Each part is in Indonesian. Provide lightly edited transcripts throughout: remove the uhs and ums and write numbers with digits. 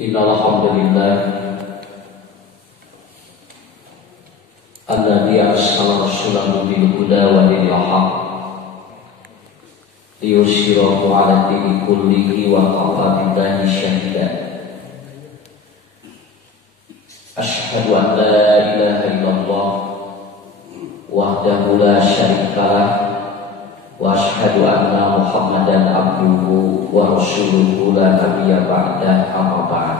Innal hamdalillah alladzi arsala rasulahu bil huda wa dinil haqq liyusyirahu 'ala dini kullihi wa kafa billahi syahida. Asyhadu an la ilaha illallah wahdahu la syarikalah wa asyhadu anna Muhammadan abduhu wa rasuluhu la nabiyya ba'dah, amma ba'd.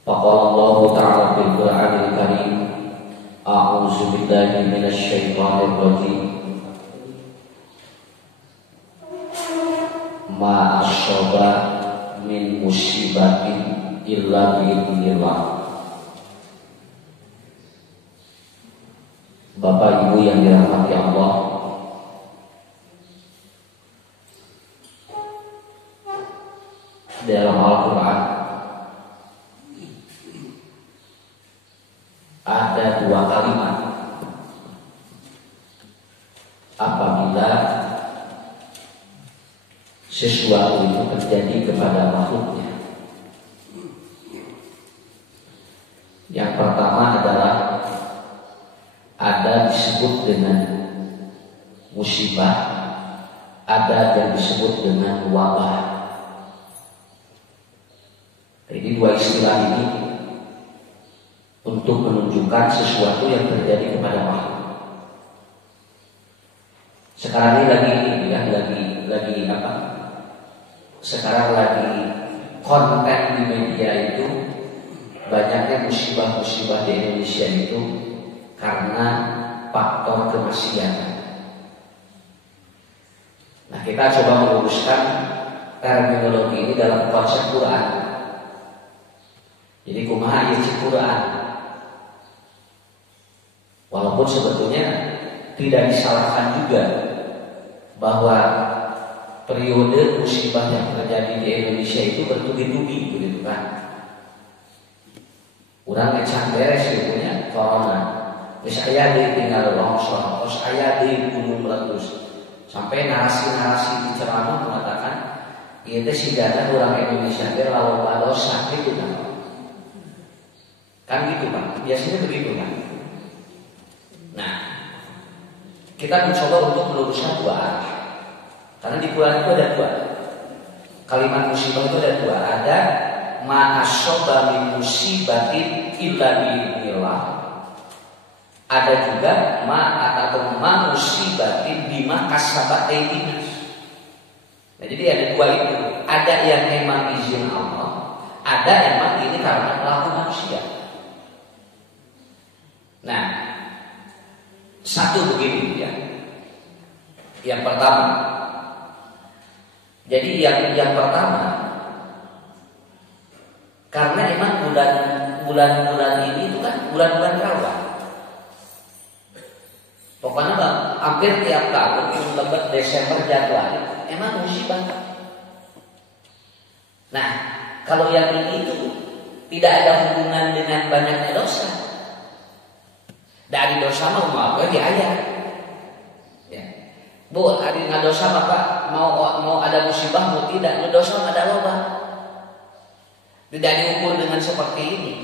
Faqala Allah ta'ala fil Qur'anil Karim, a'udzu billahi minasy syaithanir rajim. Ma asyaba min musibatin illa bi'idznillah. Bapak Ibu yang dirahmati Allah, dalam Al-Quran ada dua kalimat apabila sesuatu itu terjadi kepada makhluknya. Yang pertama adalah ada disebut dengan musibah, ada yang disebut dengan wabah. Jadi dua istilah ini untuk menunjukkan sesuatu yang terjadi kepada makhluk. Sekarang ini lagi apa? Sekarang lagi konten di media itu banyaknya musibah-musibah di Indonesia itu karena faktor kemaksiatan. Nah, kita coba meluruskan terminologi ini dalam konsep Quran. Jadi kumaha ieu Quran. Walaupun sebetulnya tidak disalahkan juga bahwa periode musibah yang terjadi di Indonesia itu bertubi-tubi, begitu kan? Urang ngecan beres punya corona. Terus aya tinggal longsor, terus aya di gunung meletus. Sampai narasi-narasi di ceramah mengatakan, ieu teh sigana urang Indonesia teh lawan dosa gitu kan. Kan gitu Pak, biasanya begitu kan. Nah, kita mencoba untuk meluruskan dua arah. Karena di Quran itu ada dua. Kalimat musibah itu ada dua. Ada ma asyaba min musibatin illa bi'idznillah. Ada juga atau musibatin bima kasabat aydina. Nah, jadi ada dua itu. Ada yang memang izin Allah, ada emang ini karena pelaku manusia. Nah, satu begini ya. Yang pertama. Jadi yang pertama, karena emang bulan-bulan ini itu kan bulan-bulan rawan. Pokoknya hampir tiap tahun lebat Desember Januari emang musibah. Nah, kalau yang ini itu tidak ada hubungan dengan banyaknya dosa. Dari dosa mau apa dia ayat. Ya. Bu, hari ngadosa Bapak mau ada musibah mau tidak, dosa ada loba. Tidak diukur dengan seperti ini.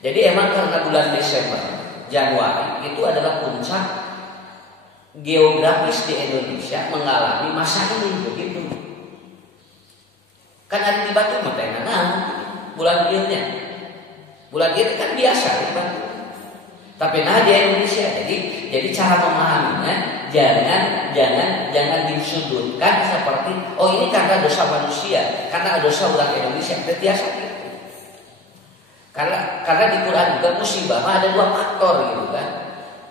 Jadi emang karena bulan Desember Januari itu adalah puncak geografis di Indonesia mengalami masa ini begitu. Kan ada di Batu Metena, bulan Ilnya. Bulan Il kan biasa di Batu. Tapi nah di Indonesia, jadi cara memahaminya jangan disudutkan seperti ini karena dosa manusia, karena dosa orang Indonesia. Biasa gitu. Karena di Quran juga musibah ada dua faktor gitu kan.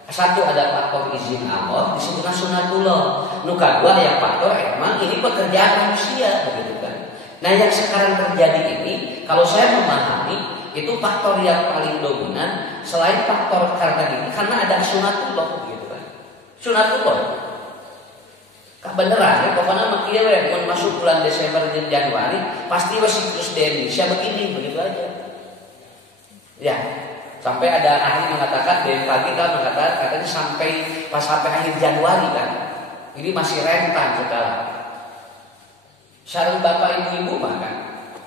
Satu ada faktor izin Allah disebut sunatullah. Nu kedua yang faktor emang ini pekerjaan manusia begitu kan. Nah, yang sekarang terjadi ini kalau saya memahami itu faktor yang paling dominan selain faktor karena ini karena ada sunatullah gitu kan. Sunatullah. Beneran ya, pokoknya makia mun masuk bulan Desember dan Januari pasti siklus di Indonesia begini begitu aja. Ya, sampai ada ahli mengatakan BMKG kan mengatakan katanya sampai akhir Januari kan. Ini masih rentan sekarang. Sareng bapak ibu-ibu mah kan.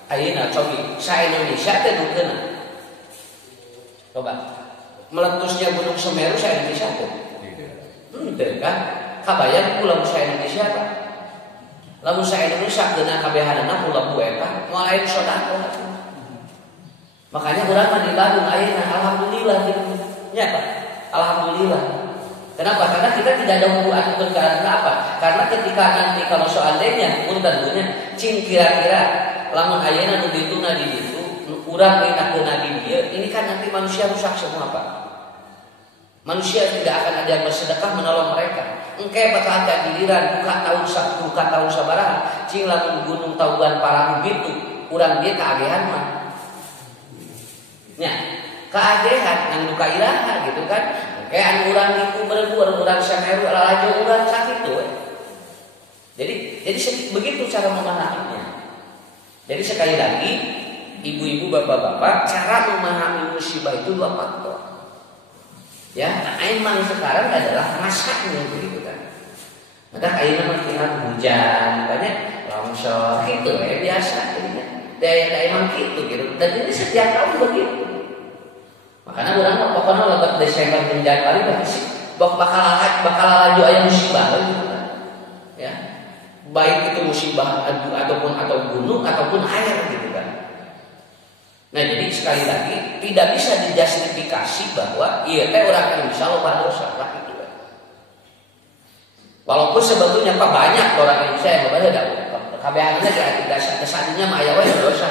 Ayeuna cobi sa Indonesia teh nu keuna. Coba meletusnya Gunung Semeru sa Indonesia teh. Henteu kan? Kabayang pulau sa Indonesia Pak. Lamun sa Indonesia keuna kabehanana pulau eta moal aya sodako. Makanya urang mah di Bandung ayeuna alhamdulillah gitu. Nya Pak. Alhamdulillah. Kenapa? Karena kita tidak ada hubungan berkarena apa? Karena ketika nanti kalau seandainya punten-punten cing kira-kira lamun ayeuna nu dituna di ditu urang enak keuna di dieu, ini kan nanti manusia rusak semua Pak. Manusia tidak akan ada yang bersedekah menolong mereka. Engke bakal ada giliran buka tahun sabaraha cing lamun Gunung Tauban Parahu gitu, urang dia keagehan mah. Nya, keagehan anu kairaha gitu kan. Kayak anu urang itu berbuat urang Semeru lalajo urang sakitu. Jadi begitu cara memahaminya. Jadi sekali lagi ibu-ibu bapak-bapak cara memahami musibah itu dua faktor. Ya, emang sekarang adalah masanya begitu kan. Maka ayeuna mah hujan banyak longsor gitu ya biasa jadinya. Daya emang gitu. Dan ini setiap tahun begitu. Makanya orang pokoknya lebat Desember dan Januari pasti bakal laju aya musibah gitu kan. Ya. Baik itu musibah atau gunung ataupun air gitu kan. Nah, jadi sekali lagi tidak bisa dijustifikasi bahwa iya teh urang Indonesia loba dosa lah gitu kan. Walaupun sebetulnya Pak banyak orang Indonesia yang loba kabehanana dasarnya mah aya we dosa.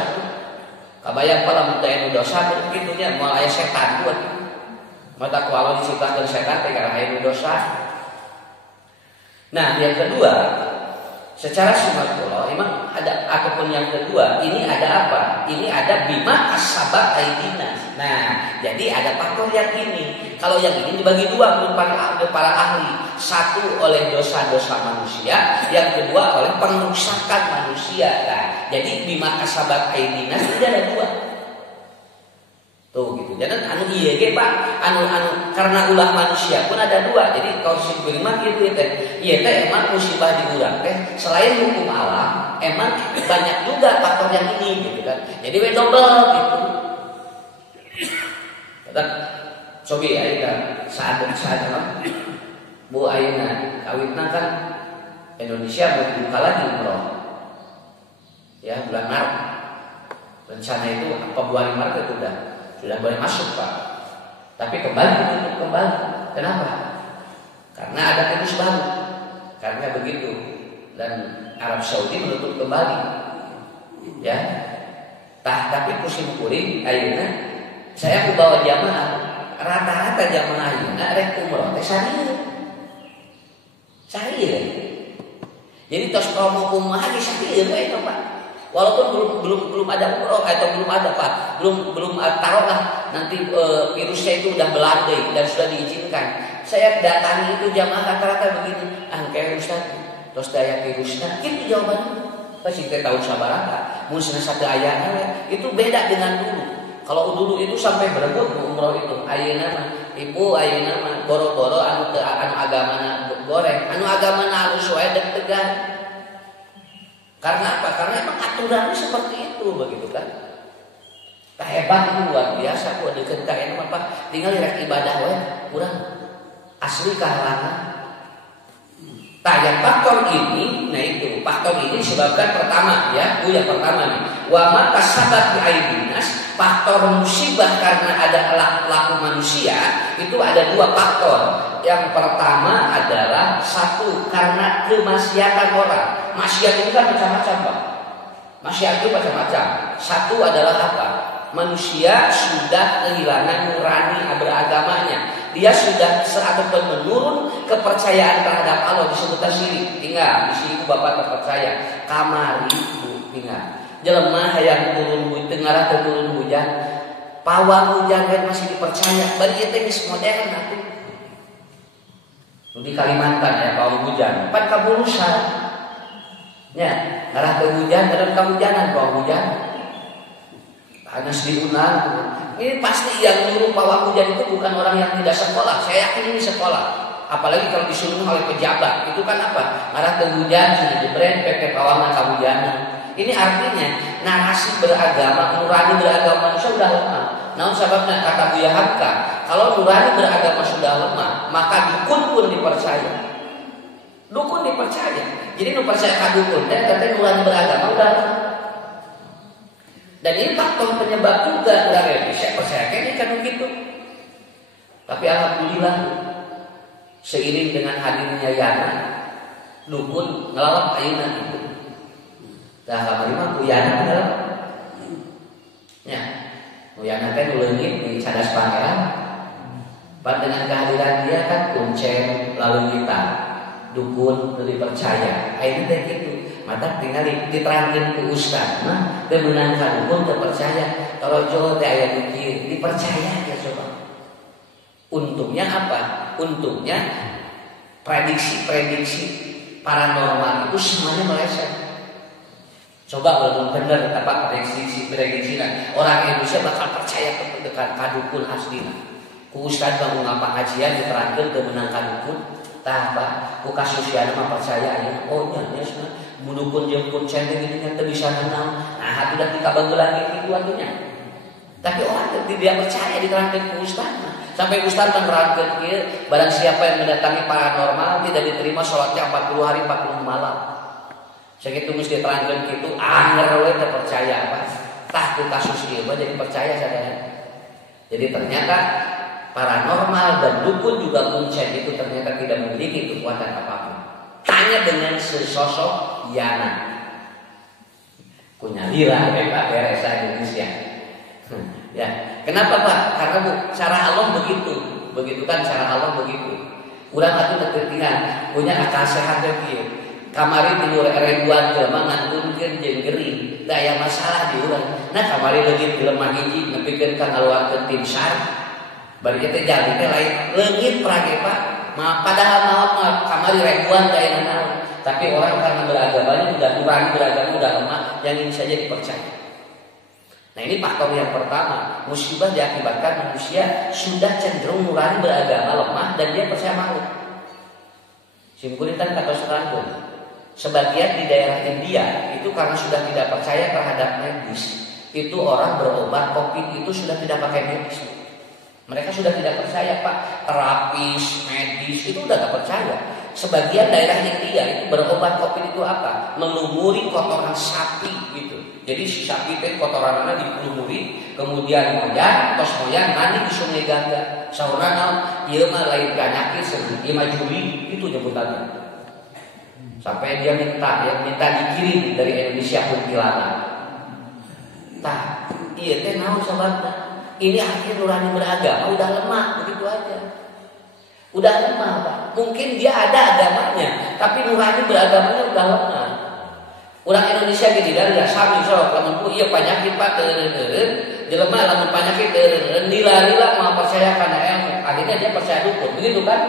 Kabayang pala mun teu anu dosa kitu nya moal aya setan buat. Mata kalau diciptakeun setan teh karena aya dosa. Nah, yang kedua, secara sunatullah memang ada ataupun yang kedua, ini ada apa? Ini ada bima as-sabab aidina. Nah, jadi ada faktor yang ini. Kalau yang ini dibagi dua menurut para ahli. Satu oleh dosa-dosa manusia, yang kedua oleh pengusakan manusia. Nah, jadi bima as-sabab aidina sudah ada dua. Tuh gitu. Jadi anu ieu ge Pak, anu karena ulah manusia pun ada dua. Jadi kalau simpulin mah kitu teh. Ieu teh emang musibah di urang teh selain hukum alam, emang banyak juga faktor yang ini gitu kan. Jadi we double gitu. Tetap cobi ayeuna saat Bu ayeuna kawitna kan Indonesia mau dibuka lagi umroh. Ya, bulan Maret. Rencana itu apa bulan Maret itu sudah boleh masuk Pak. Tapi kembali. Kenapa? Karena ada virus baru. Karena begitu. Dan Arab Saudi menutup kembali. Ya. Tapi musim kuring ayeuna saya bawa jamaah. Rata-rata jamaah ayeuna rek umroh teh sahih. Jadi tos promo kumaha di sahih we itu Pak. Walaupun belum ada umroh atau belum ada Pak, belum taruhlah nanti virusnya itu udah melandai dan sudah diizinkan. Saya datangi itu jamaah rata-rata begini, angke Ustaz, tos daya virusnya, itu jawabannya. Pasti kita tahu sabaraha, mun satu ayatnya itu beda dengan dulu. Kalau dulu itu sampai berebut umroh itu, ayeuna mah ibu ayeuna mah boro-boro anu agamana goreng, anu agamana harus wae deg-degan. Karena apa? Karena memang aturannya seperti itu begitu kan. Hebat luar biasa gua deket ka enu apa? Tinggal rek ibadah we, kurang asli kahalangan. Yang faktor ini, nah itu faktor ini disebabkan pertama ya, yang pertama nih, wa ma kasabat bi aidinas, faktor musibah karena ada laku manusia itu ada dua faktor. Yang pertama adalah satu karena kemaksiatan orang. Maksiat itu kan macam-macam Pak. Maksiat itu macam-macam. Satu adalah apa? Manusia sudah kehilangan nurani beragamanya. Dia sudah ataupun menurun kepercayaan terhadap Allah, disebutkan syirik. Tinggal di sini Bapak terpercaya. Kamari Bu tinggal. Jelema hayang turun tengah turun hujan. Pawang hujan kan masih dipercaya. Bari ieu teh geus modern atuh. Di Kalimantan ya pawang hujan. Pan kabulusan. Ya, arah ke hujan dan kehujanan pawang hujan. Panas diunang. Ini pasti yang nyuruh pawang hujan itu bukan orang yang tidak sekolah. Saya yakin ini sekolah. Apalagi kalau disuruh oleh pejabat. Itu kan apa? Arah ke hujan sudah jebret PP pawangan kahujan. Uyana. Ini artinya narasi beragama, nurani beragama manusia sudah lemah. Namun sebabnya kata Buya Hamka, kalau nurani beragama sudah lemah, maka dukun pun dipercaya. Dukun dipercaya. Jadi nu percaya ka dukun dan katanya nurani beragama udah lemah. Dan ini faktor penyebab juga dari saya percaya kayaknya kan begitu. Tapi alhamdulillah seiring dengan hadirnya Yana, dukun ngelawak ayunan itu. Dah kamari mah Uyana ngelawak. Ya. Uyana teh leungit di cadas pangeran. Pan dengan kehadiran dia kan kuncen lalu kita dukun lebih percaya. Ayeuna teh kitu. Mata tinggal diterangkeun ku ustaz mah teu meunang ka dukun teu percaya. Kalau jo teh aya dikir dipercaya ya coba. Untungnya apa? Untungnya prediksi-prediksi paranormal itu semuanya meleset. Coba walaupun benar apa prediksi orang Indonesia bakal percaya ke dukun asli. Ku ustaz bangun ngapa kajian diterangkeun teu meunang ka dukun. Tah apa? Ku kasusian mah percaya aya. Oh nya nya mudukun jeung kuncen teh gini teh bisa naon. Nah hatu dah dikabangulan kitu atunya. Tapi orang tidak percaya diterangkeun ku ustaz. Sampai ustaz menerangkeun kieu, barang siapa yang mendatangi paranormal tidak diterima salatnya 40 hari 40 malam. Sakitu geus diterangkeun kitu, anger we teu percaya apa. Tah ku kasus ieu mah jadi percaya sadaya. Jadi ternyata paranormal dan dukun juga kuncen itu ternyata tidak memiliki kekuatan apapun. Hanya dengan sesosok Yana. Kunyalira Pak beres Indonesia. Ya, kenapa Pak? Karena cara Allah begitu. Begitu kan cara Allah begitu. Urang atuh kepentingan punya akal sehat teh kieu. Kamari tidur ribuan jelema ngantunkeun jeung gering. Teu aya masalah di urang. Nah kamari leungit jelema hiji nepikeun ka ngaluarkeun tim SAR. Bari teh jadi teh lain leungit prage Pak. Padahal naon mah kamari ribuan teh aya naon. Tapi orang karena beragamanya udah nurani beragama udah lemah, yang ini saja dipercaya. Nah ini faktor yang pertama, musibah diakibatkan manusia sudah cenderung nurani beragama lemah dan dia percaya makhluk. Simkulitan kata serangkul. Sebagian di daerah India itu karena sudah tidak percaya terhadap medis, itu orang berobat COVID itu sudah tidak pakai medis. Mereka sudah tidak percaya Pak, terapis, medis itu udah tidak percaya. Sebagian daerah India itu berobat COVID itu apa? Melumuri kotoran sapi gitu. Jadi si sapi itu kotorannya dilumuri, kemudian moyang, tos moyang mandi di sungai Gangga. Saurana ieu mah lain penyakit seperti ieu mah juri itu nyebutannya. Sampai dia minta dikirim dari Indonesia kuntilanak. Tah, ieu teh naon sababna? Ini akhir nurani beragama udah lemah begitu aja. Udah lemah Pak. Mungkin dia ada agamanya, tapi nurani beragamanya udah lemah. Orang Indonesia gitu dari sami sok lamun ku ieu penyakit Pak jelema lamun penyakit lila mau percaya kana ilmu. Akhirnya dia percaya dukun. Begitu kan?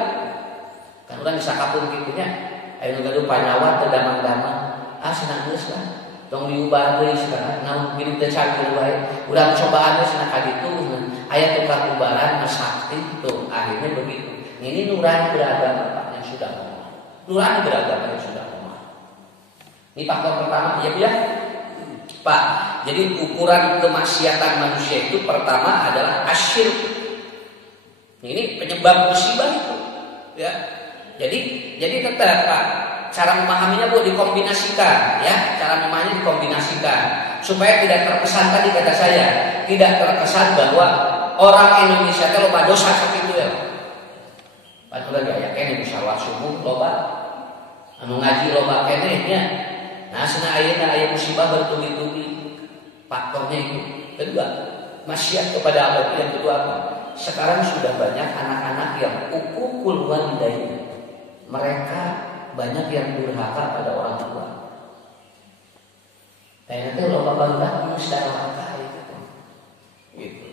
Kan urang bisa kapung kitunya. Aya nu gaduh panyawat teu damang-damang. Ah cenah geus lah. Tong diubah deui sekarang. Namun pilih teh canggih wae. Urang cobaan geus cenah ka ditu. Aya tukang ubaran sakti tuh. Akhirnya begitu. Ini nurani beragama Pak yang sudah lemah. Nurani beragama yang sudah lemah. Ini faktor pertama ya Bu ya. Pak, jadi ukuran kemaksiatan manusia itu pertama adalah asyirk. Ini penyebab musibah itu. Ya. Jadi tetap Pak, cara memahaminya Bu dikombinasikan ya, cara memahaminya dikombinasikan supaya tidak terkesan tadi kata saya, tidak terkesan bahwa orang Indonesia itu loba dosa sakitu ya. Pak udah gak yakin salat subuh loba, anu ngaji loba keneh nya. Nah cenah aya musibah bertubi-tubi. Faktornya itu. Kedua, maksiat kepada Allah itu yang kedua apa? Sekarang sudah banyak anak-anak yang uququl walidain. Mereka banyak yang durhaka pada orang tua. Kayaknya itu loba banget mustaraka itu. Gitu.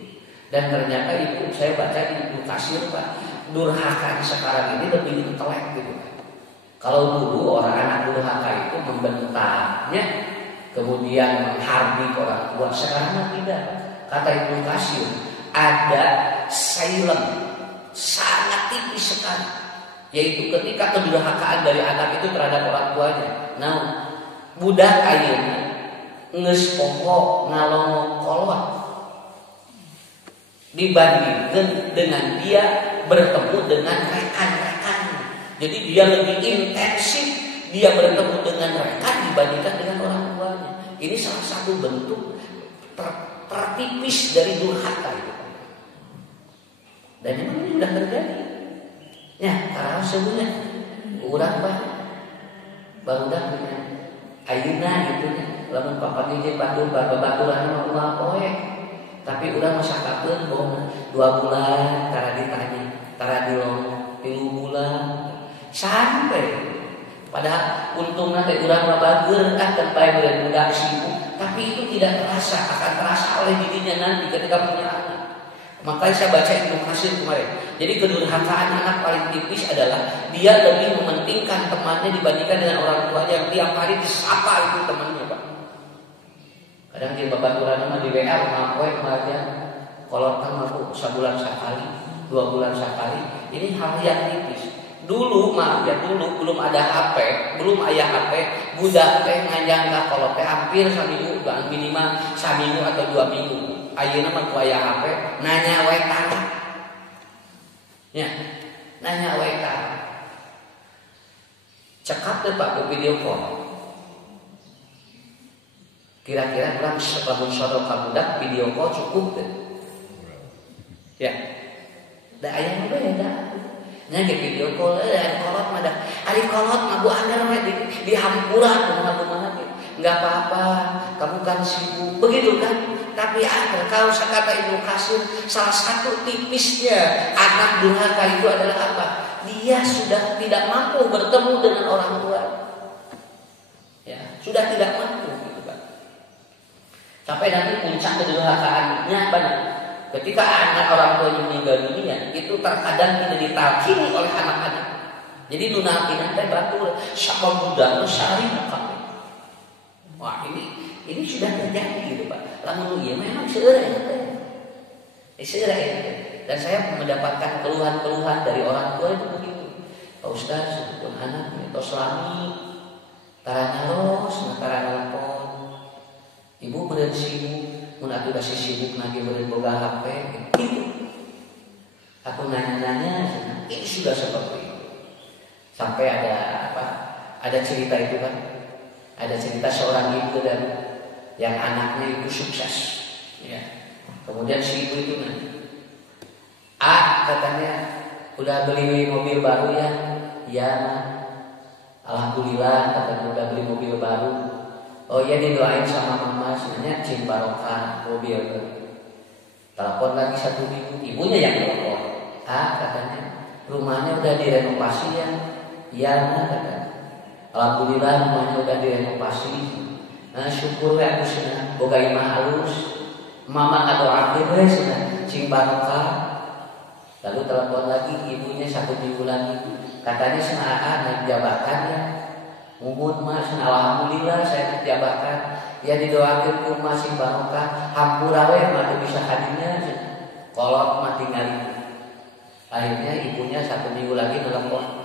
Dan ternyata itu saya baca di Ibnu Katsir Pak, durhaka sekarang ini lebih intelek gitu. Kalau dulu orang anak durhaka itu membentaknya, kemudian menghardik orang tua, sekarang tidak. Kata Ibnu Katsir, ada silent, sangat tipis sekali, yaitu ketika kedurhakaan dari anak itu terhadap orang tuanya. Nah, budak ayeuna geus poho ngalongok kolot dibandingkan dengan dia bertemu dengan rekan-rekan. Jadi dia lebih intensif dia bertemu dengan rekan dibandingkan dengan orang tuanya. Ini salah satu bentuk tertipis dari durhaka itu. Dan memang ini sudah terjadi. Ya, karena sebenarnya urang barudak dengan ayeuna gitu nya. Lamun papa ge baturan mah ulah poe. Tapi urang masakakeun bohong 2 bulan tara ditanya, tara dilong 3 bulan sampai padahal untungna teh urang mah bageur kan bae bulan budak sibuk, tapi itu tidak terasa, akan terasa oleh dirinya nanti ketika punya anak. Makanya saya baca Ibnu Katsir kemarin. Jadi kedurhakaan anak paling tipis adalah dia lebih mementingkan temannya dibandingkan dengan orang tuanya yang tiap hari disapa itu temannya, Pak. Kadang dia babaturan sama di WA rumah poe kemarin kolot kan mampu sebulan sekali, 2 bulan sekali. Ini hal yang tipis. Dulu mah ya dulu belum ada HP, belum aya HP, budak teh ngajangka kolot teh hampir saminggu, bang minimal saminggu atau 2 minggu. Ayeuna mah ku aya HP, nanya wae tara. Ya, nanya wae tara. Cekap teh Pak ku video call. Kira-kira kurang lamun sodok ka budak video call cukup deh. Ya. Da aya nu beda. Nya ge video call ari kolot mah da. Ari kolot mah bu anger we di hampura kumaha ge. Enggak apa-apa, kamu kan sibuk. Begitu kan? Tapi ada kalau kata Ibnu Katsir salah satu tipisnya anak durhaka itu adalah apa? Dia sudah tidak mampu bertemu dengan orang tua. Ya, sudah tidak mampu gitu kan. Sampai nanti puncak kedurhakaannya banyak. Ketika anak orang tuanya meninggal dunia, itu terkadang tidak ditalkini oleh anak-anak. Jadi nunalkinan teh batur sama budak sari makam. Wah, ini sudah terjadi gitu Pak. Lamun ieu memang seueur ya. Dan saya mendapatkan keluhan-keluhan dari orang tua itu begitu. Pak Ustaz, pun anaknya tos lami, tara naros, tara nelpon. Ibu beureun sibuk, mun atuh da sibuk lagi beureun boga HP gitu. Aku nanya-nanya, ini sudah seperti itu. Sampai ada apa? Ada cerita itu kan. Ada cerita seorang ibu dan yang anaknya itu sukses, ya. Kemudian si ibu itu katanya udah beli mobil baru ya, ya, alhamdulillah katanya udah beli mobil baru. Oh iya didoain sama mama, sebenarnya cing barokah mobil. Telepon lagi 1 minggu, ibunya yang telepon. Katanya rumahnya udah direnovasi ya, ya katanya. Alhamdulillah rumahnya udah direnovasi. Nah, syukur ya aku sudah boga imah halus. Mama ngadoakeun we cenah cing barokah. Lalu telepon lagi ibunya 1 minggu lagi. Katanya cenah naik jabatan ya. Mumun mah cenah alhamdulillah saya naik jabatan. Ya didoakeun ku mah cing barokah. Hampura we mah teu bisa hadinya cenah. Kolot mah tinggal. Akhirnya ibunya 1 minggu lagi telepon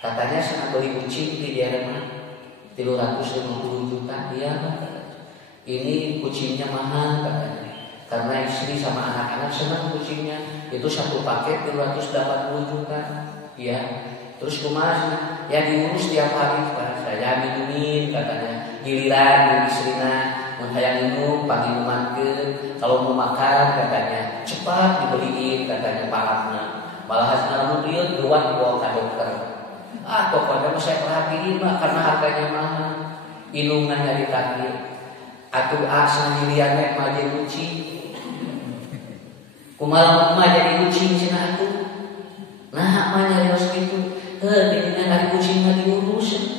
katanya senang beli kucing di daerah mana 350 juta dia ini kucingnya mahal katanya karena istri sama anak-anak senang kucingnya itu 1 paket 380 juta ya terus kumaha ya diurus tiap hari Pak saya minumin katanya giliran istrina mun hayang minum pagi mangkeun kalau mau makan katanya cepat dibeliin katanya palakna malah hasilna dia ruwet dibawa ka dokter. Pokoknya saya perhatiin Mbak karena harganya mahal. Inungannya ditakdir. Atuh sendiriannya mah jadi kucing. Kumaha mah jadi kucing cenah atuh. Nah, mah nyarios kitu. Dengan ari kucing mah diurus.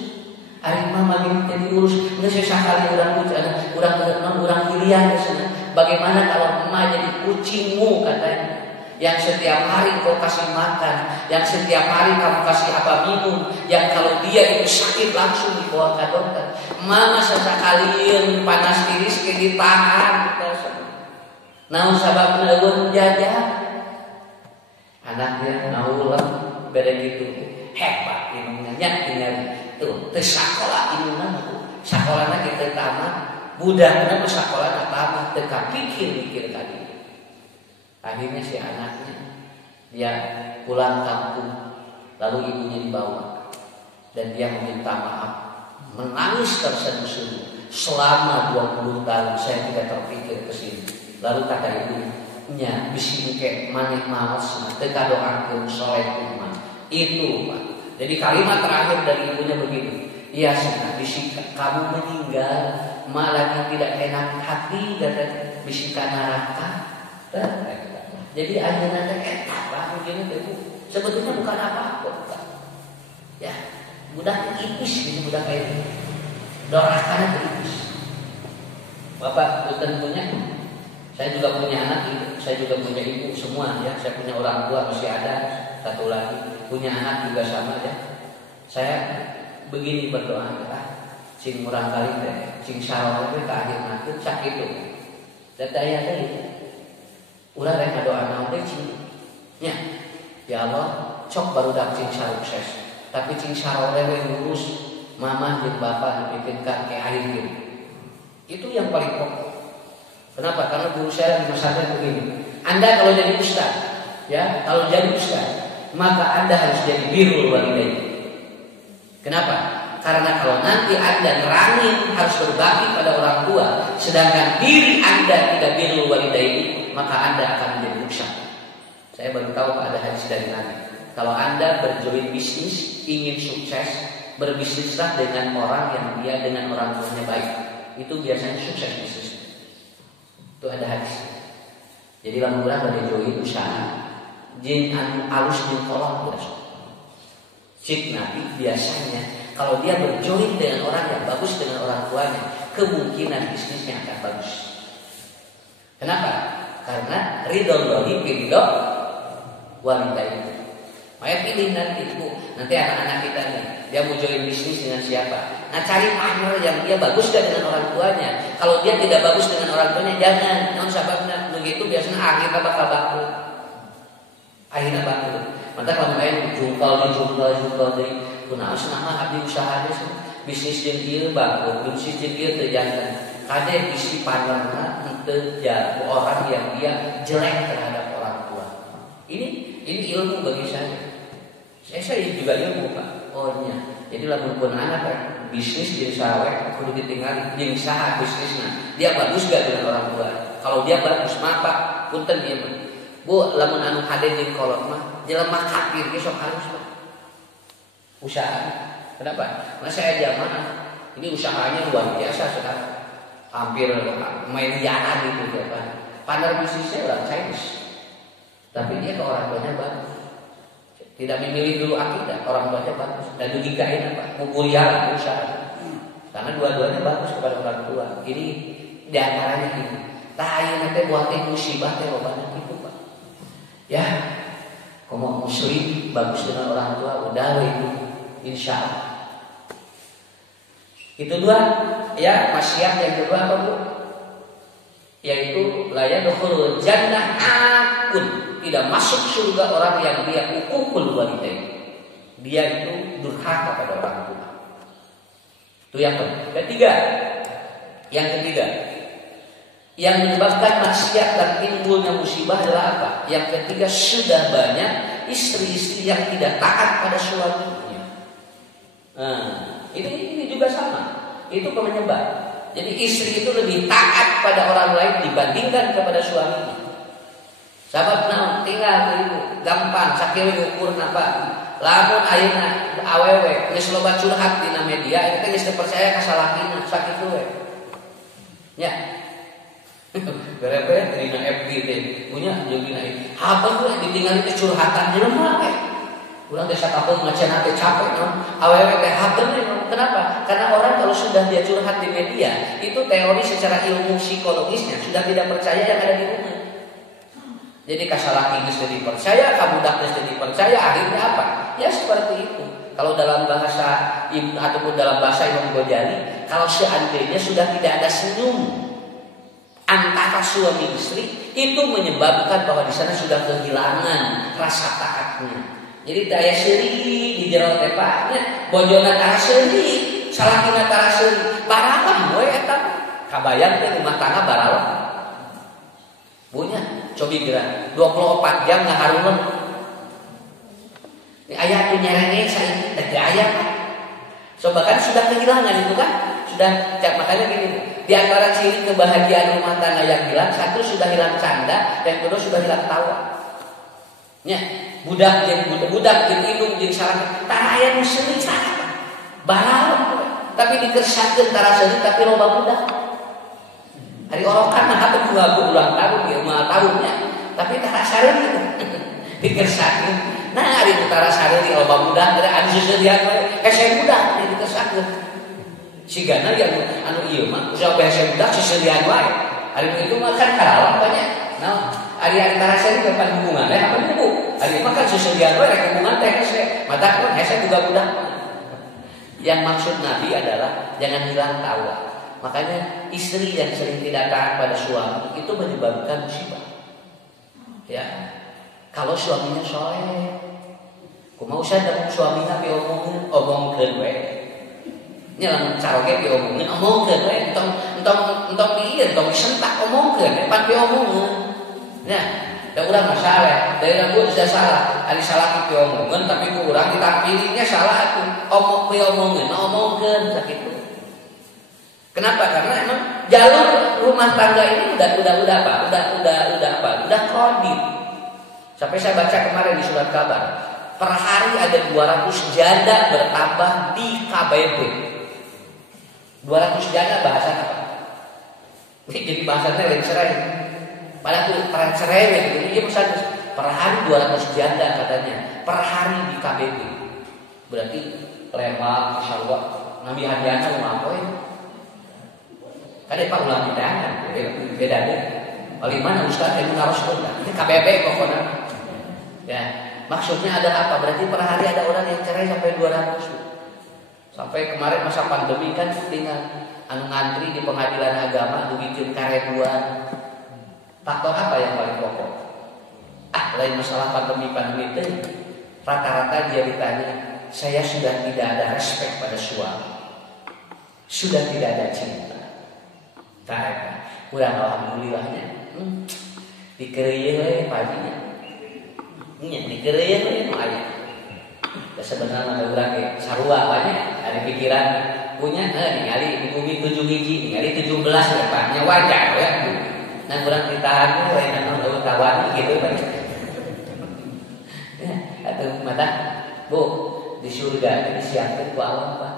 Ari mah mah diurus. Geus sakali urang pilihan cenah. Bagaimana kalau mah jadi kucingmu katanya. Yang setiap hari kau kasih makan, yang setiap hari kamu kasih apa minum, yang kalau dia itu sakit langsung dibawa ke dokter. Mama sesekalian panas tiris ke ditahan. Naon sababna eueun jajan. Anaknya naulah beda gitu. Hebat ilmunya tinggal tuh teu sakola ilmuna Sakolana kita tamat, budakna sakolana tamat, teka pikir tadi. Akhirnya si anaknya dia pulang kampung, lalu ibunya dibawa dan dia meminta maaf, menangis terseduh-seduh. Selama 20 tahun saya tidak terpikir ke sini. Lalu kata ibunya, bisi muke manik maos, teka doakeun soleh kumaha. Itu Pak. Jadi kalimat terakhir dari ibunya begitu. Iya sudah, bisi kamu meninggal, malah tidak enak hati dan bisikan neraka. Jadi akhirnya apa begini itu sebetulnya bukan apa-apa. Ya, budak ipis gitu, budak kayak ini. Doakan ipis. Bapak tentunya, saya juga punya anak, saya juga punya ibu semua ya. Saya punya orang tua masih ada satu lagi, punya anak juga sama ya. Saya begini berdoa ya, cing murang kali teh, cing salah teh ka akhir nanti sakit itu. Daya teh, urang rek ngadoa naon teh cing. Ya Allah, cok baru dak cing sukses. Tapi cing salah we ngurus mama dan bapak dipikirkan ke akhir hidup. Itu yang paling pokok. Kenapa? Karena guru saya di pesantren begini. Anda kalau jadi ustaz, ya, kalau jadi ustaz, maka Anda harus jadi birrul walidain. Kenapa? Karena kalau nanti Anda nerangin harus berbakti pada orang tua, sedangkan diri Anda tidak birrul walidain, maka Anda akan menjadi rusak. Saya baru tahu ada hadis dari Nabi. Kalau Anda berjoin bisnis, ingin sukses, berbisnislah dengan orang yang dia dengan orang tuanya baik. Itu biasanya sukses bisnis. Itu ada hadis. Jadi lamun-lamun ada join usaha, jin anu alus jeung kolot biasa. Cik Nabi biasanya kalau dia berjoin dengan orang yang bagus dengan orang tuanya, kemungkinan bisnisnya akan bagus. Kenapa? Karena ridhollahi ridho walidain. Maya pilih nanti ibu, nanti anak-anak kita nih, dia mau join bisnis dengan siapa? Nah cari partner yang dia bagus dengan orang tuanya. Kalau dia tidak bagus dengan orang tuanya, jangan. Non sababna begitu biasanya akhirnya bakal bangkrut. Akhirnya bangkrut. Maka kalau main jungkal dari kunaon nama abdi usahanya bisnis jeung ieu bangkrut, bisnis jeung ieu teu jantan. Kade bisi partnerna henteu ja orang yang dia jelek terhadap orang tua. Ini ilmu bagi saya. Saya juga ilmu Pak. Oh iya. Jadi lamun pun anak bisnis jeung sawe kudu ditinggali jeung saha bisnisna. Dia bagus gak dengan orang tua? Kalau dia bagus mah Pak, punten dia mah. Bu, lamun anu hade jeung kolot mah jelema kafir ge sok harus Pak. Usaha. Kenapa? Nah saya jamaah. Ini usahanya luar biasa sekarang. Hampir miliaran gitu ya Pak. Partner bisnisnya orang Chinese. Tapi dia ke orang tuanya bagus. Tidak memilih dulu akidah, orang tuanya bagus. Dan digigain apa? Kuliah, usaha. Karena dua-duanya bagus kepada orang tua. Ini diantaranya ini. Tahu nanti buatin musibah teh banyak itu Pak. Ya, kalau muslim bagus dengan orang tua, udah itu, insya Allah. Itu dua. Ya, maksiat yang kedua apa Bu? Yaitu la yadkhulul jannah akun. Tidak masuk surga orang yang dia uqul walidain. Dia itu durhaka pada orang tua. Itu yang ketiga. Yang ketiga, yang menyebabkan maksiat dan timbulnya musibah adalah apa? Yang ketiga, sudah banyak istri-istri yang tidak taat pada suaminya. Ini juga sama. Itu penyebab. Jadi istri itu lebih taat pada orang lain dibandingkan kepada suaminya. Sabab naon tinggal ibu gampang sakieu ukur napa. Lamun ayeuna awewe geus loba curhat dina media eta geus teu percaya ka salakina sakitu we. Nya. Berebet dina FB teh punya jeung dina apa we ditinggali teh curhatan jelema we. Urang teh sakapeung macan teh capek naon awewe teh hatem we. Kenapa? Karena orang kalau sudah dia curhat di media, itu teori secara ilmu psikologisnya sudah tidak percaya yang ada di rumah. Jadi kasalaki geus teu dipercaya, kabudak geus teu dipercaya, akhirnya apa? Ya seperti itu. Kalau dalam bahasa ataupun dalam bahasa Imam Ghazali, kalau seandainya sudah tidak ada senyum antara suami istri, itu menyebabkan bahwa di sana sudah kehilangan rasa taatnya. Jadi daya seuri di jero teh Pak, bojona tara seuri, salakina taraseun baralam we eta. Kabayang teh rumah tangga baralam. Punya cobi geura 24 jam ngaharuleun. Ini aya tuh nyerenge saiki teh aya. Coba kan sudah kehilangan itu kan? Sudah makanya gini. Di antara ciri kebahagiaan rumah tangga yang hilang, satu sudah hilang canda, dan kedua sudah hilang tawa. Nya, budak jeung indung jeung sarang tah aya nu seuri baralam tapi dikersatkeun taraseun tapi loba budak. Hari orokan mah hate ulang tahun ya mah tahunnya, tapi taraseun gitu. Dikersatkeun. Nah, ari taraseun di loba budak ada anu seurian we, hese budak dikersatkeun. Sigana yang anu ieu mah usaha hese budak seurian wae. Ari itu mah kan kalah banyak. Nah, ari taraseun depan hubungan apa buku. Ari mah kan seurian wae rek hubungan teh hese. Mata pun hese budak-budak. Yang maksud Nabi adalah jangan hilang tawa. Makanya istri yang sering tidak taat pada suami itu menyebabkan musibah. Ya, kalau suaminya soleh, kumaha usah dengan suaminya omongkeun we. Nya lamun caroge diomongkeun omongkeun we, entong dieu entong disentak omongkeun, pan diomongkeun. Nah, da urang masalah, da urang bisa salah, ari salah kitu omongkeun tapi ku urang ditampilinya salah atuh. Omongkeun sakitu. Kenapa? Karena emang jalur rumah tangga ini udah kredit. Sampai saya baca kemarin di surat kabar, per hari ada 200 janda bertambah di KBB. 200 janda bahasa apa? Jadi bahasanya lain cerai. Padahal itu peran cerai gitu. Dia pesan per hari 200 janda katanya. Per hari di KBB. Berarti lema insyaallah Nabi hadiahna rumah poe. Kade Pak ulang hidangan, beda deh. Bagaimana Ustaz yang harus benda? Ini KBB pokoknya. Ya, maksudnya ada apa? Berarti per hari ada orang yang cerai sampai 200. Sampai kemarin masa pandemi kan tinggal anu ngantri di pengadilan agama dugikeun kareduan. Faktor apa yang paling pokok? Lain masalah pandemi teh. Rata-rata dia ditanya, saya sudah tidak ada respect pada suami. Sudah tidak ada cinta. Kurang alhamdulillahnya. Dikeureuyeun we paginya. Nya dikeureuyeun we nu aya. Da sebenarnya ada urang ge sarua banyak ada pikiran punya ningali di bumi 7 hiji, ningali 17 nya wajar ya. Nah urang ditahan we anu kawan gitu banyak. Ya, atuh mata Bu, di surga disiapkan ku Allah Pak.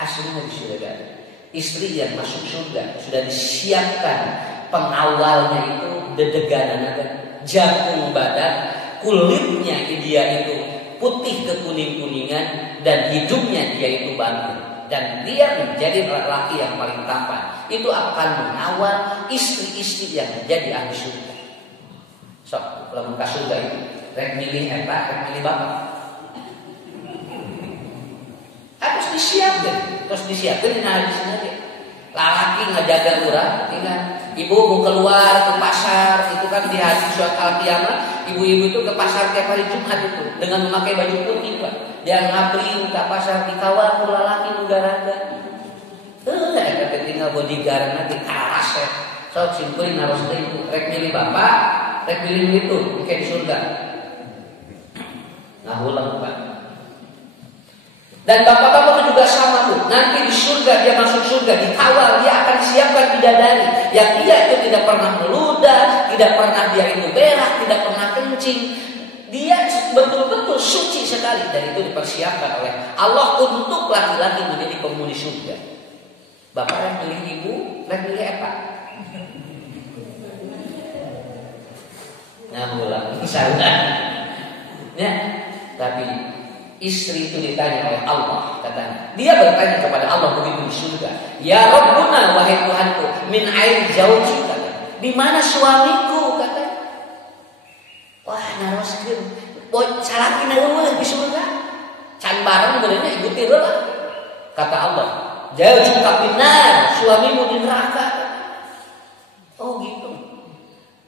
Aslinya di surga. Istri yang masuk surga sudah disiapkan pengawalnya itu dedeganan jagung badan, kulitnya dia itu putih kekuning-kuningan dan hidungnya dia itu batu dan dia menjadi laki yang paling tampan. Itu akan mengawal istri-istri yang menjadi ahli surga. Sok, lamun ka surga itu rek milih eta, rek milih bapak. Harus disiapkan di hadis nanti. Lalaki ngajaga urang, tinggal ibu mau keluar ke pasar, itu kan di hadis surat Al-Qiyamah, ibu-ibu itu ke pasar tiap hari Jumat itu dengan memakai baju putih, Pak. Dia ngabri ke pasar dikawal ku lalaki nu garaga. Eta tinggal bodyguard nanti karas ya. Sok simpeulin harus deui, rek milih bapak, rek milih itu, kayak di surga. Nah, ulang Pak. Dan bapak-bapak juga sama Bu. Nanti di surga dia masuk surga dikawal, dia akan disiapkan bidadari yang dia itu tidak pernah meludah, tidak pernah dia itu berak, tidak pernah kencing. Dia betul-betul suci sekali dan itu dipersiapkan oleh Allah untuk laki-laki menjadi penghuni surga. Bapak yang pilih ibu, yang pilih apa? Nah, ulang insyaallah. Ya, tapi istri itu ditanya oleh Allah, katanya. Dia bertanya kepada Allah begitu di surga. Ya Rabbuna, wahai Tuhanku, min ain zauji, katanya. Di mana suamiku, katanya. Wah, naroskeun. Boy salakina eueuh di surga. Can bareng benernya ibu tiru lah. Kata Allah, zauji kafinar, suamimu di neraka. Oh gitu.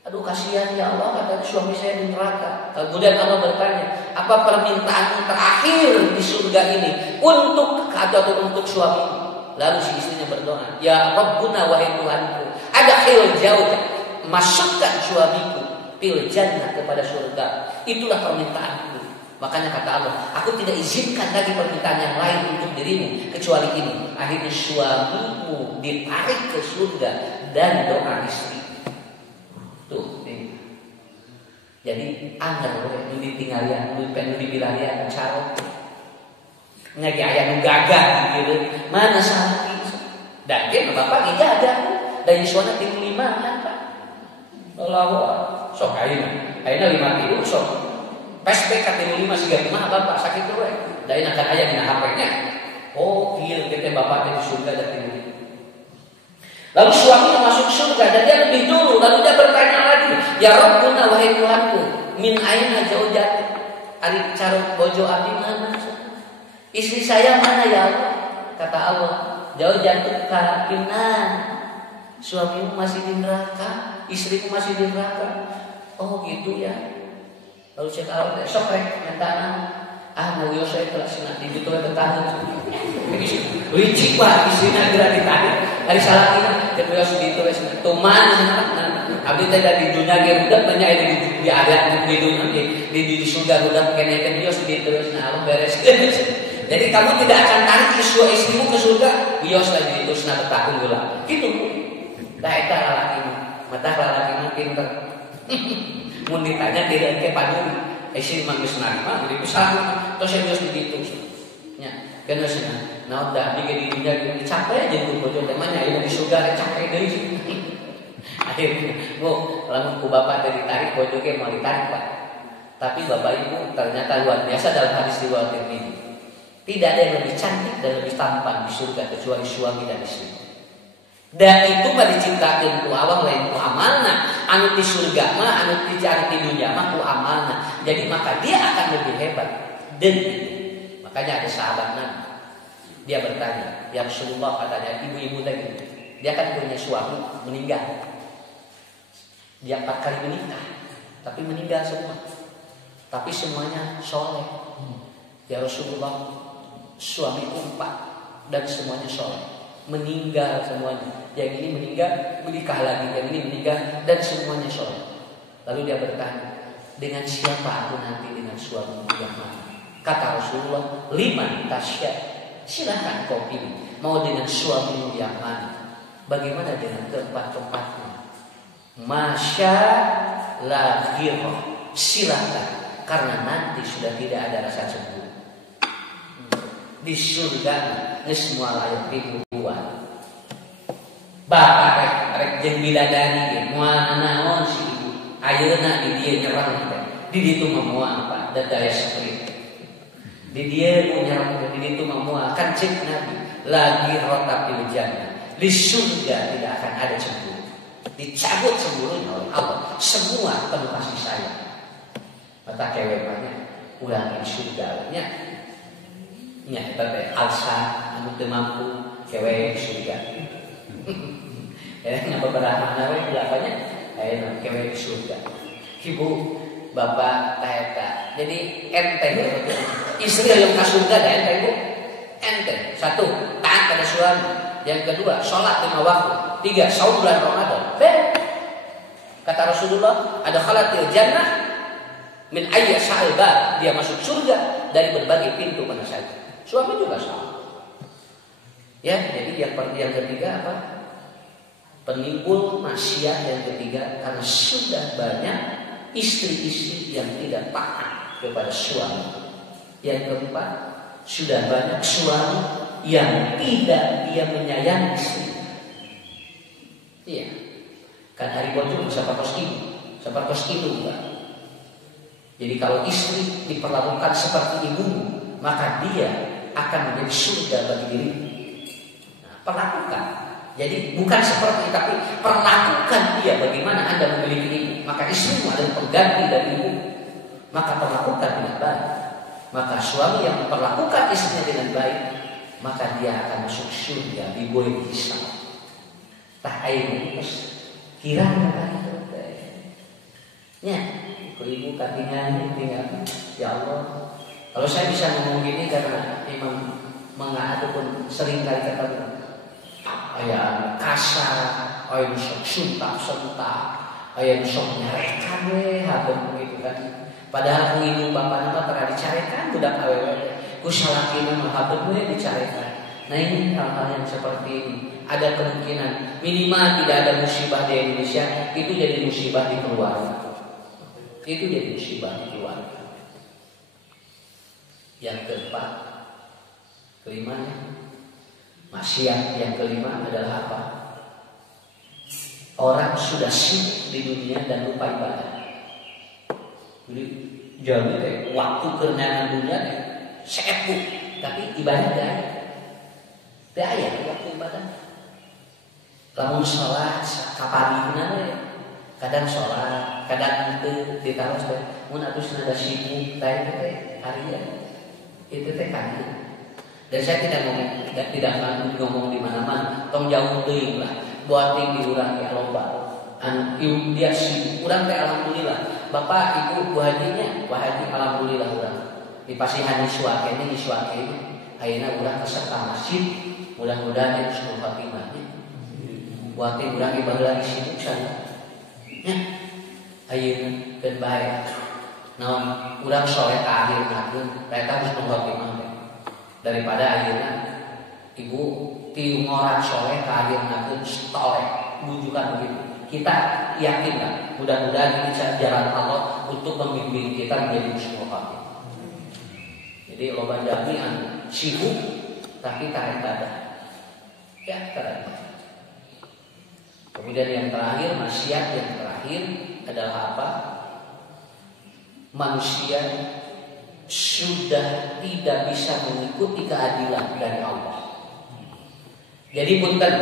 Aduh kasihan ya Allah, kata suami saya di neraka. Kemudian Allah bertanya, apa permintaanmu terakhir di surga ini untuk atau untuk suamimu? Lalu si istrinya berdoa, ya Rabbuna wahai Tuhanku, adkhil zawja, masukkan suamiku fil jannah kepada surga. Itulah permintaanku. Makanya kata Allah, aku tidak izinkan lagi permintaan yang lain untuk dirimu kecuali ini. Akhirnya suamimu ditarik ke surga dan doa istri. Tuh, ini. Jadi anggar nu ditinggalian, nu dibilarian cara ngaji aya nu gagah gitu. Mana salah itu? Dan dia bapak gagah. Dan suana 5 kan Pak. Allah, sok ayeuna 5 tilu sok. PSP kata 5 siga mah bapak sakit tuh dari akan ayah dina HP-nya. Oh iya kita bapaknya di surga dan tilu. Lalu suaminya masuk surga dan dia lebih dulu. Lalu dia bertanya lagi, ya Rabbuna wahai Tuhanku, min aina zaujati? Ari cara bojo abdi mana? Istri saya mana ya Allah? Kata Allah, jauh jatuh kakinan. Suamimu masih di neraka, istrimu masih di neraka. Oh gitu ya. Lalu cek Allah, sok rek mintaan. Nah saya telah sinat di itu bertahan. Licik pak, istrinya gerak ditarik. Dari salah ini, tapi harus di itu tuman. Abdi teh dari dunia dia udah banyak di ada di dunia di surga udah kena dia harus di itu. Nah Allah beres. Jadi kamu tidak akan tarik istrimu ke surga. Bios lagi itu senang bertahun gula. Gitu. Dah eta lalaki mata lalaki pinter. Mun ditanya tidak ke padu, istri mah geus narima, jadi usaha terus saya geus begitu. Nya, kan geus nah udah di dunia capek aja tuh bojo teh mah nya di surga capek deui. Akhirnya, lamun ku bapak teh ditarik bojo ge mau ditarik Pak. Tapi bapak ibu ternyata luar biasa dalam hadis riwayat Tirmidzi. Tidak ada yang lebih cantik dan lebih tampan di surga kecuali suami dan istri. Dan itu mah diciptakeun ku Allah lain ku amalna. Anu di surga mah anu dicari di dunia mah ku amalna. Jadi maka dia akan lebih hebat. Dan makanya ada sahabat Nabi. Dia bertanya, ya Rasulullah katanya ibu-ibu tadi. Dia kan punya suami meninggal. Dia 4 kali menikah, tapi meninggal semua. Tapi semuanya soleh. Ya Rasulullah, suamiku 4 dan semuanya soleh. Meninggal semuanya. Yang ini meninggal, menikah lagi. Yang ini meninggal dan semuanya soleh. Lalu dia bertanya, dengan siapa aku nanti dengan suami yang mana? Kata Rasulullah, liman tasya. Silahkan kau pilih. Mau dengan suamimu yang mana? Bagaimana dengan keempat-empatnya? Masya la ghirah. Silahkan. Karena nanti sudah tidak ada rasa cemburu. Di surga semua layak dibuat. Bapak rek jeung bidadari moal naon si ibu. Ayeuna di dieu nyerang teh. Di ditu mah moal apa? Dadaya sekali. Di dieu mau nyerang di ditu mah moal kan cek Nabi lagi rota fil jannah. Di surga tidak akan ada cemburu. Dicabut cemburunya oleh Allah. Semua penuh kasih sayang. Mata cewek banyak ulang di surga nya. Nya eta teh alsa anu teu mampu cewek surga. Ya beberapa nawe belakangnya cewek surga. Ibu bapak taeta. Jadi enteng istri yang ke surga ada enteng Bu. Enteng. 1, taat pada suami. Yang kedua, sholat 5 waktu. 3, saum bulan Ramadan. Kata Rasulullah, ada khalatil jannah min ayya sa'ilba. Dia masuk surga dari berbagai pintu mana saja. Suami juga sama. Ya, jadi yang ketiga apa? Penimbul maksiat yang ketiga karena sudah banyak istri-istri yang tidak taat kepada suami. Yang keempat, sudah banyak suami yang tidak dia menyayangi istri. Iya. Kan hari bojo seperti itu enggak. Jadi kalau istri diperlakukan seperti ibu, maka dia akan menjadi surga bagi dirimu. Nah, perlakukan. Jadi bukan seperti tapi perlakukan dia bagaimana Anda memiliki ibu. Maka istrimu adalah pengganti dari ibu. Maka perlakukan dengan baik. Maka suami yang memperlakukan istrinya dengan baik, maka dia akan masuk surga di boy hisab. Tah ayeuna kira kan itu. Nya, ibu katingan tinggal ya Allah. Kalau saya bisa ngomong gini karena memang ataupun sering kali ketemu aya kasar, aya sok suntak-suntak, aya sok nyarekan we habeun gitu kan. Padahal nginum bapana mah tara dicarekan budak awewe. Ku salakina mah habeun we dicarekan. Nah ini hal-hal yang seperti ini ada kemungkinan minimal tidak ada musibah di Indonesia, itu jadi musibah di keluarga. Itu jadi musibah di keluarga. Yang keempat, kelimanya maksiat. Yang kelima adalah apa? Orang sudah sibuk di dunia dan lupa ibadah. Jadi waktu kerenangan dunia sibuk, tapi ibadah tidak ada. Tidak ada waktu ibadah. Lamun sholat kapanina kadang sholat, kadang itu ditaros teh. Mun atuh ada sibuk teh harian. Itu teh kan. Dan saya tidak akan ngomong di mana-mana. Tong jauh teuing lah. Buat di urang ge loba. Anu dia sibuk urang teh alhamdulillah. Bapak Ibu Bu Hajinya, Bu Haji alhamdulillah urang. Di Pasihan Iswa kene ayeuna urang peserta masjid. Mudah-mudahan husnul khotimah. Buat urang ibadah lagi sibuk sana. Nya. Ayeuna keun bae. Naon urang soleh ka akhir ngakeun eta husnul khotimah daripada ayeuna ibu ti ngorang soleh ka akhir ngakeun soleh bujukan begitu. Kita yakin lah mudah-mudahan ini jalan Allah untuk membimbing kita menjadi husnul khotimah. Jadi loba jami'an sibuk tapi tak ibadah. Ya tak. Kemudian yang terakhir, maksiat yang terakhir adalah apa? Manusia sudah tidak bisa mengikuti keadilan dari Allah. Jadi punten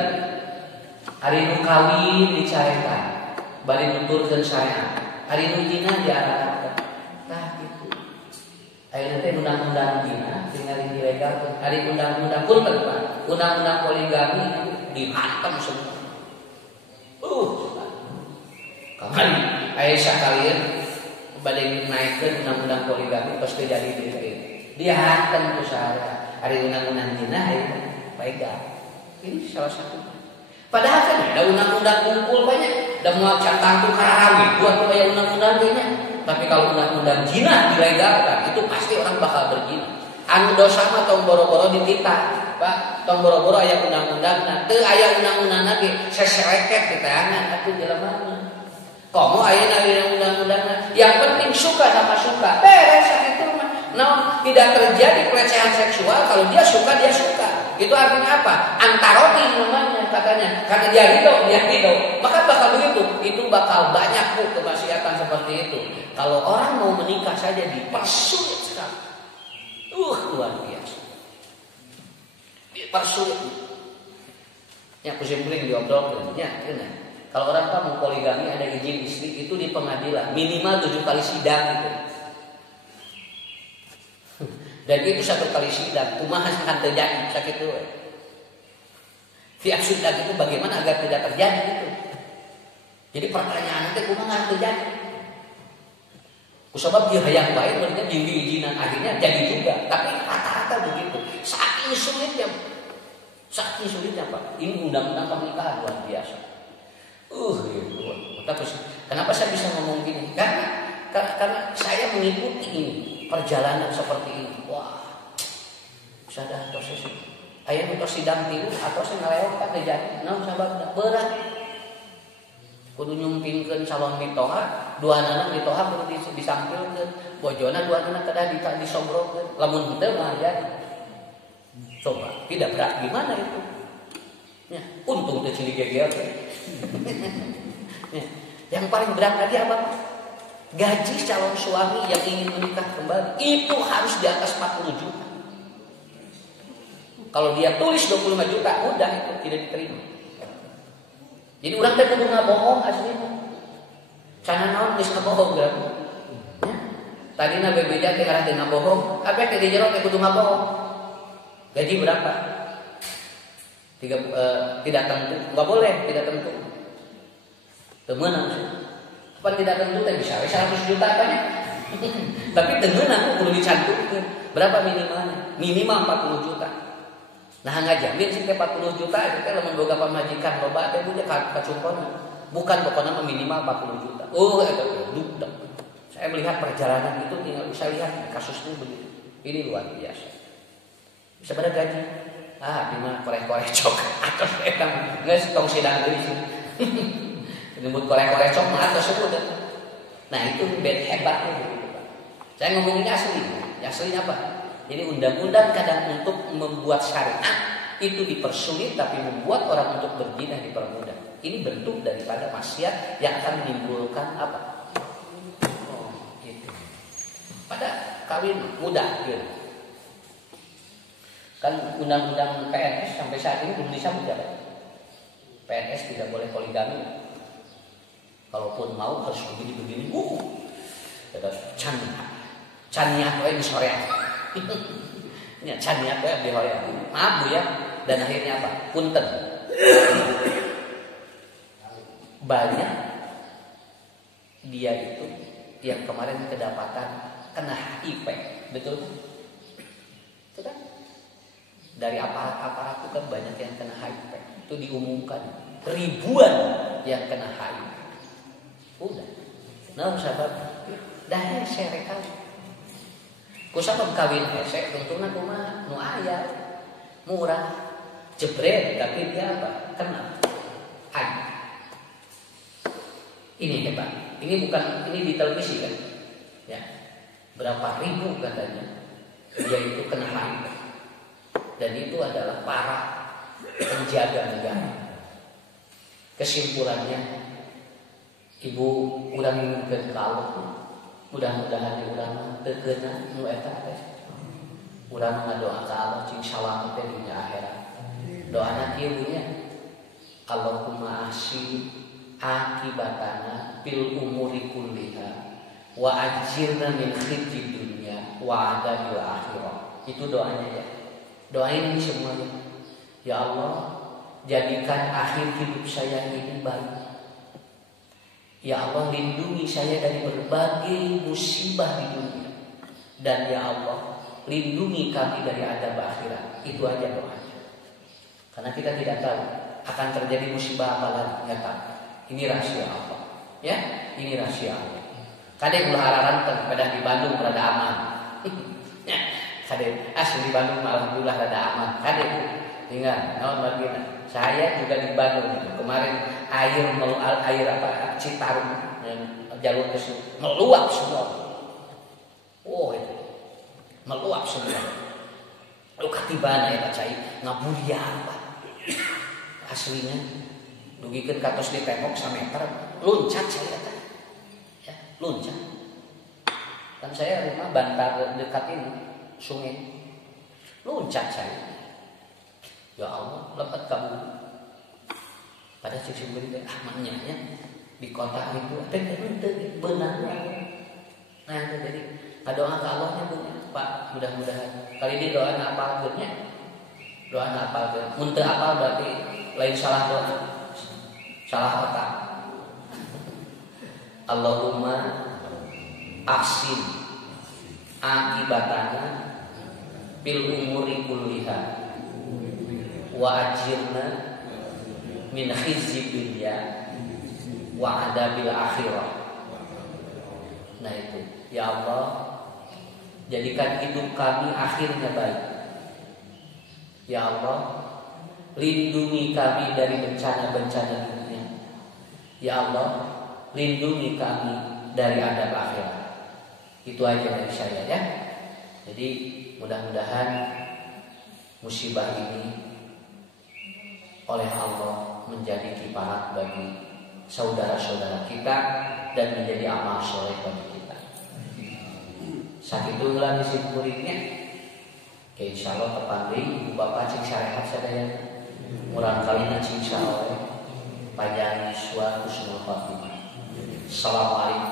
hari nu kawin dicarekan, bari nuturkeun syariat. Hari nu dina diarahkan. Tah kitu. Ayeuna teh undang-undang dina tinggal dilegalkeun. Hari undang-undang punten Pak. Undang-undang poligami dihantem semua. Kamari aya sakalian bade naikkeun undang-undang poligami pasti jadi dia hantam ku saya ari undang-undang dina baiklah ini salah satu. Padahal kan ada undang-undang kumpul banyak dan mau catang tu karami buat kayak undang-undang dina. Tapi kalau undang-undang zina dilegalkan itu pasti orang bakal berzina. Anu dosa mah tong boro-boro ditita Pak, tong boro-boro aya undang-undangna teu aya undang-undangna ge sesereket ditahanan atuh jelema. Komo ayeuna undang-undangna. Yang penting suka sama suka. Beres itu mah. Nah, tidak terjadi pelecehan seksual kalau dia suka. Itu artinya apa? Antaroti namanya katanya. Karena dia ridho. Maka bakal begitu. Itu bakal banyak Bu kemaksiatan seperti itu. Kalau orang mau menikah saja dipersulit sekali. Luar biasa. Dipersulit. Ya kusimpulin diobrolkeun nya kena. Kalau orang mau poligami ada izin istri itu di pengadilan minimal 7 kali sidang itu. Dan itu 1 kali sidang kumaha akan terjadi sakitu. Tiap sidang itu bagaimana agar tidak terjadi itu. Jadi pertanyaan nanti kumaha terjadi. Kusabab dia hayang bae berarti diizinan akhirnya jadi juga. Tapi rata-rata begitu. Saking sulitnya Pak. Ini undang-undang pernikahan luar biasa. Tapi kenapa saya bisa ngomong gini? Karena saya mengikuti ini perjalanan seperti ini. Wah, sadar proses ini. Ayah mitos sidang tilu atau saya ngelewat terjadi. Nah, sahabat berat. Kudu nyumpingkeun calon mitoha, 2 anak mitoha kudu disampilkeun. Bojona 2 anak kedah disobrogkeun. Lamun henteu mah jadi. Coba, tidak berat gimana itu? Ya, untung teh cilik geger. Yang paling berat tadi apa? Gaji calon suami yang ingin menikah kembali itu harus di atas 40 juta. Kalau dia tulis 25 juta mudah itu tidak diterima. Jadi orang teh kudu ngabohong aslinya. Cara naon geus ngabohong kan? Ya. Tadina bebeja teh arah teh ngabohong, apa teh di jero teh kudu ngabohong. Gaji berapa? Tidak tentu, nggak boleh tidak tentu. Temenan, apa tidak tentu teh bisa 100 juta banyak. Tapi temenan kudu dicantumkeun. Berapa minimalnya? Minimal 40 juta. Nah ngajamin sih 40 juta kita lamun boga pamajikan loba teh punya kacumpona. Bukan pokoknya minimal 40 juta. Oh eta duk. Saya melihat perjalanan itu tinggal bisa lihat kasusnya begitu. Ini luar biasa. Bisa pada gaji. Di mana korek-korek cok atau eta geus tong sidang deui sih. Disebut korek-korek cok mah atau sebut. Nah itu hebatnya begitu Pak. Saya ngomonginnya aslinya apa? Jadi undang-undang kadang untuk membuat syariat itu dipersulit, tapi membuat orang untuk berzina dipermudah. Ini bentuk daripada maksiat yang akan menimbulkan apa? Gitu. Pada kawin mudah gitu. Kan undang-undang PNS sampai saat ini belum bisa berjalan. PNS tidak boleh poligami. Kalaupun mau harus begini-begini. Cannya ini sore. Ini cannya di hoya. Maaf Bu ya. Dan akhirnya apa? Punten. Banyak dia itu yang kemarin kedapatan kena HIV, betul? Itu kan? Dari aparat itu kan banyak yang kena HIV. Itu diumumkan ribuan yang kena HIV. Udah. Nah, sahabat, dah saya rekam. Kusapa kawin hese tentunya kumaha nu aya murah jebret tapi dia apa kena haid. Ini hebat. Ini di televisi kan ya, berapa ribu katanya dia itu kena haid, dan itu adalah para penjaga negara. Kesimpulannya ibu urang ke Allah, mudah-mudahan urang teu keuna nu eta teh. Urang ngadoa ka Allah cing salamet teh dunya akhirat. Doana kieu nya, Allahumma ahsin akibatana fil umuri kulliha wa ajirna min khizyid dunya wa adzabil akhirah. Itu doanya ya. Doain ini semuanya. Ya Allah, jadikan akhir hidup saya ini baik. Ya Allah, lindungi saya dari berbagai musibah di dunia. Dan ya Allah, lindungi kami dari adab akhirat. Itu aja doanya. Karena kita tidak tahu akan terjadi musibah apa lagi. Nggak tahu. Ini rahasia Allah. Ya, ini rahasia Allah. Kadang ulah araranten, padahal di Bandung rada aman. Kadang asli di Bandung alhamdulillah rada aman. Kadang tinggal naon margina. Saya juga di Bandung kemarin air apa Citarum yang jalur ke sini meluap semua. Oh itu meluap semua. Lu katibana ya cai ngabulian Pak. Aslinya dugikeun katos di tembok sameter luncat saya teh. Ya, luncat. Kan saya rumah Bantar dekat ini sungai. Luncat saya. Ya Allah, lepat kamu. Pada cik beri ahmadnya ya di kota itu benar. Nah jadi doa ke Allahnya punya Pak, mudah-mudahan kali ini doa apa punya doa apa punya. Muntah apa berarti lain salah doa, salah otak. Allahumma ahsin akibatana bil umuri kulliha wa ajirna min khizyid dunya wa adabil akhirah. Nah itu, ya Allah, jadikan hidup kami akhirnya baik. Ya Allah, lindungi kami dari bencana-bencana dunia. Ya Allah, lindungi kami dari adab akhirat. Itu aja dari saya ya. Jadi mudah-mudahan musibah ini oleh Allah menjadi kifarat bagi saudara-saudara kita dan menjadi amal soleh bagi kita. Saat itulah disimpulinya. Insya Allah tepandi ibu bapak cing syariat sadaya murang kalina cing syawal panjang suatu semua Fatimah. Assalamualaikum.